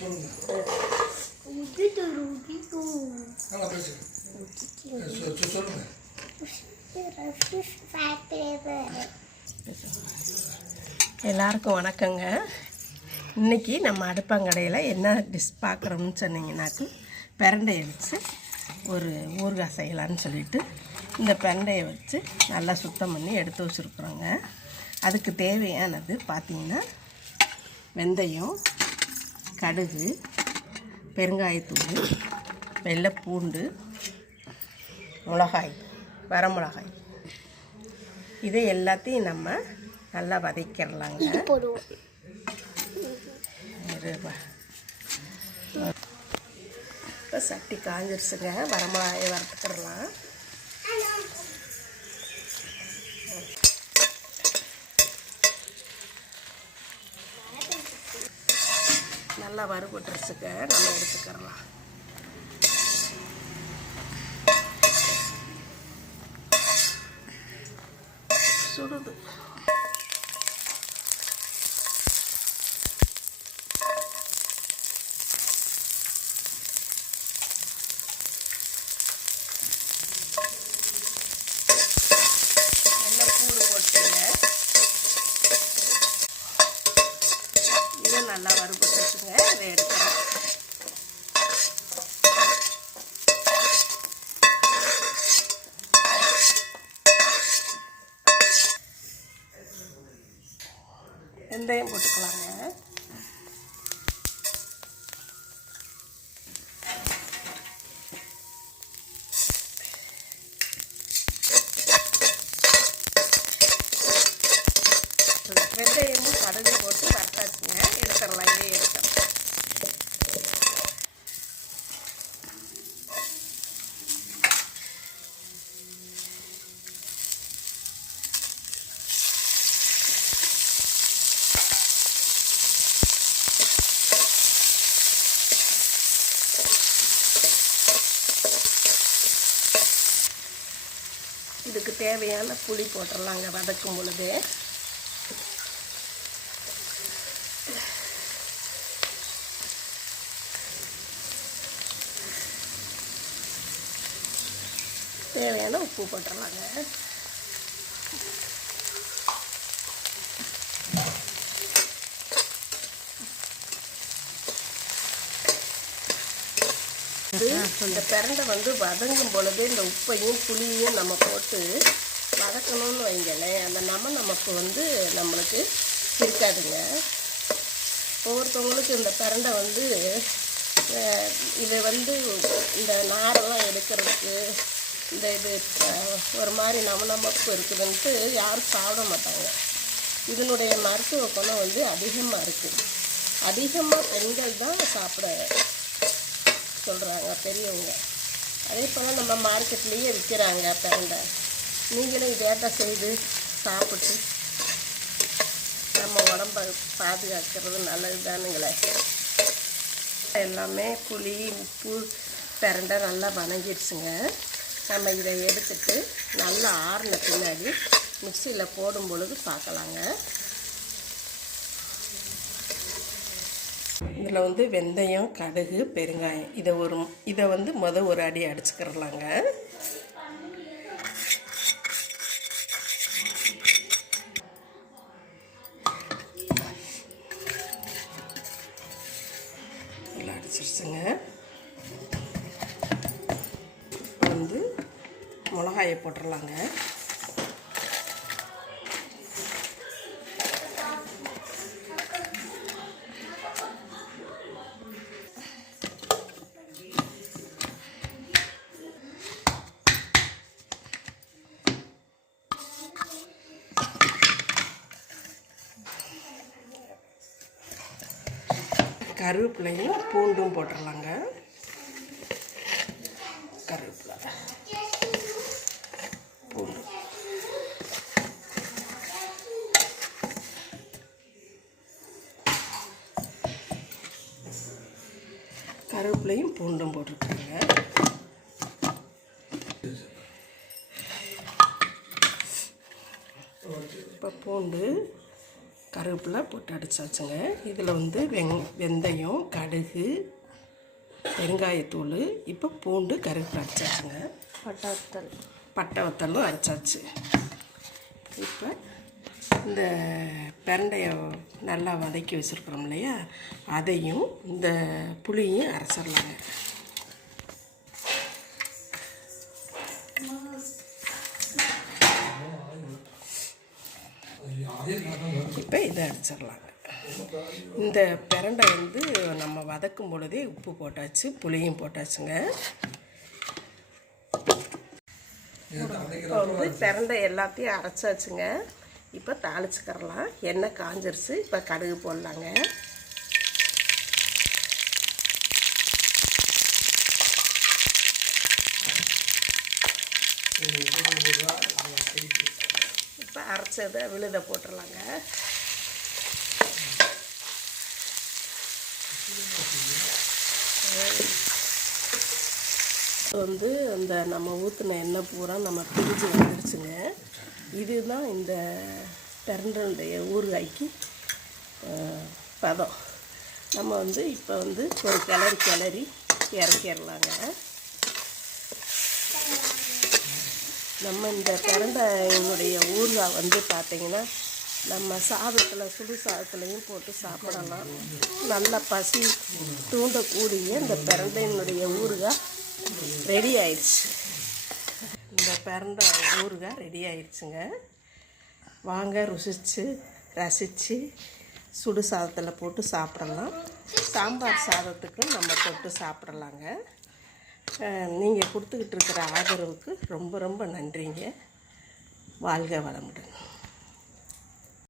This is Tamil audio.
எல்லாருக்கும் வணக்கங்க. இன்றைக்கி நம்ம அடுப்பங்கடையில் என்ன டிஷ் பார்க்குறோம்னு சொன்னீங்கன்னாக்கு பிரண்டையை வச்சு ஒரு ஊறுகாய் செய்யலான்னு சொல்லிட்டு இந்த பிரண்டையை வச்சு நல்லா சுத்தம் பண்ணி எடுத்து வச்சுருக்குறோங்க. அதுக்கு தேவையானது பார்த்திங்கன்னா வெந்தயம், கடுகு, பெருங்காயத்தூள், வெள்ளைப்பூண்டு, மிளகாய், வரமிளகாய், இதை எல்லாத்தையும் நம்ம நல்லா வதக்கிடலாங்க. இப்போ சட்டி காஞ்சிருச்சுங்க. வரமிளகாயை வறுத்துக்கிடலாம். நல்லா வறுபட்டுருச்சுங்க. நம்ம எடுத்துக்கிடலாம். சுடுது. பூடு போட்டுங்க. இது நல்லா வறுபட்டுருச்சுங்க. இதை எடுக்கலாம். வெந்தயம் போட்டுக்கலாங்க. வெந்தயமும் கடுகு போட்டு வறுத்தாச்சுங்க. எடுத்துடலாம். இதே எடுத்துடலாம். இதுக்கு தேவையான புளி போட்டுடலாங்க. வதக்கும் பொழுது தேவையான உப்பு போட்டுடலாங்க. இந்த பிரண்டை வதங்கும் பொழுது இந்த உப்பையும் புளியையும் நம்ம போட்டு வதக்கணும்னு வைங்களேன், அந்த நமக்கு நம்மளுக்கு இருக்காதுங்க. ஒவ்வொருத்தவங்களுக்கு இந்த பிரண்டை இதை இந்த நாரெல்லாம் எடுக்கிறதுக்கு இந்த இது ஒரு மாதிரி நமக்கு இருக்குதுன்ட்டு யாரும் சாப்பிட மாட்டாங்க. இதனுடைய மருத்துவ குணம் அதிகமாக இருக்குது. அதிகமாக பெண்கள் தான் சாப்பிட சொல்கிறாங்க, பெரியவங்க. அதே போல் நம்ம மார்க்கெட்லேயே விற்கிறாங்க பிரண்டை. நீங்களும் இதேதான் செய்து சாப்பிட்டு நம்ம உடம்பை பாதுகாக்கிறது நல்லது தானுங்களே. எல்லாமே புளி, உப்பு, பிரண்டை நல்லா வணங்கிடுச்சுங்க. நம்ம இதை எடுத்துட்டு நல்லா ஆறின பின்னாடி மிக்சியில் போடும் பொழுது பார்க்கலாங்க. இதில் வெந்தயம், கடுகு, பெருங்காயம் இதை ஒரு அடி அடிச்சுக்கிறலாங்க. நல்லா அடிச்சிருச்சுங்க. மிளகாயை போட்டுடலாங்க. கருவேப்பிலையும் பூண்டும் போட்டுடலாங்க. கருவேப்பிலை, பூண்டு, கருவேப்பிலையும் பூண்டும் போட்டுருக்காங்க. இப்போ பூண்டு கருவேப்பிலை போட்டு அடிச்சாச்சுங்க. இதில் வந்து வெந்தயம், கடுகு, பெருங்காயத்தூள், இப்போ பூண்டு, கருவேப்பிலை அடிச்சாச்சுங்க. பட்டை வத்தலும் அரைச்சாச்சு. இப்போ இந்த பிரண்டையை நல்லா வதக்கி வச்சுருக்குறோம் இல்லையா, அதையும் இந்த புளியும் அரைச்சிடலாங்க. இப்போ இதை அரைச்சிடலாங்க. இந்த பிரண்டை வந்து நம்ம வதக்கும் பொழுதே உப்பு போட்டாச்சு, புளியும் போட்டாச்சுங்க. இப்போ வந்து பிரண்டை எல்லாத்தையும் அரைச்சாச்சுங்க. இப்போ தாளிச்சுக்கரலாம். எண்ணெய் காஞ்சிருச்சு. இப்போ கடுகு போடலாங்க. இப்போ அரைச்சதை விழுத போட்டுடலாங்க. வந்து இந்த நம்ம ஊற்றின எண்ணெய் பூரா நம்ம பிரிஞ்சு வந்துடுச்சுங்க. இதுதான் இந்த பிரண்டையுடைய ஊறுகாய்க்கு பதம். நம்ம வந்து இப்போ வந்து ஒரு கிளறி இறக்கிடலாங்க. நம்ம இந்த பிரண்டையினுடைய ஊறுகாய் வந்து பார்த்திங்கன்னா நம்ம சாதத்தில், சுடு சாதத்துலையும் போட்டு சாப்பிடலாம். நல்ல பசி தூண்டக்கூடிய இந்த பிரண்டையினுடைய ஊறுகாய் ரெடி ஆயிடுச்சு. இந்த பிரண்டை ஊறுகாய் ரெடி ஆயிடுச்சுங்க. வாங்க ரசித்து சுடு சாதத்தில் போட்டு சாப்பிடலாம். சாம்பார் சாதத்துக்கும் நம்ம போட்டு சாப்பிடலாங்க. நீங்கள் கொடுத்துக்கிட்டு இருக்கிற ஆதரவுக்கு ரொம்ப ரொம்ப நன்றிங்க. வாழ்க வளமுடன்.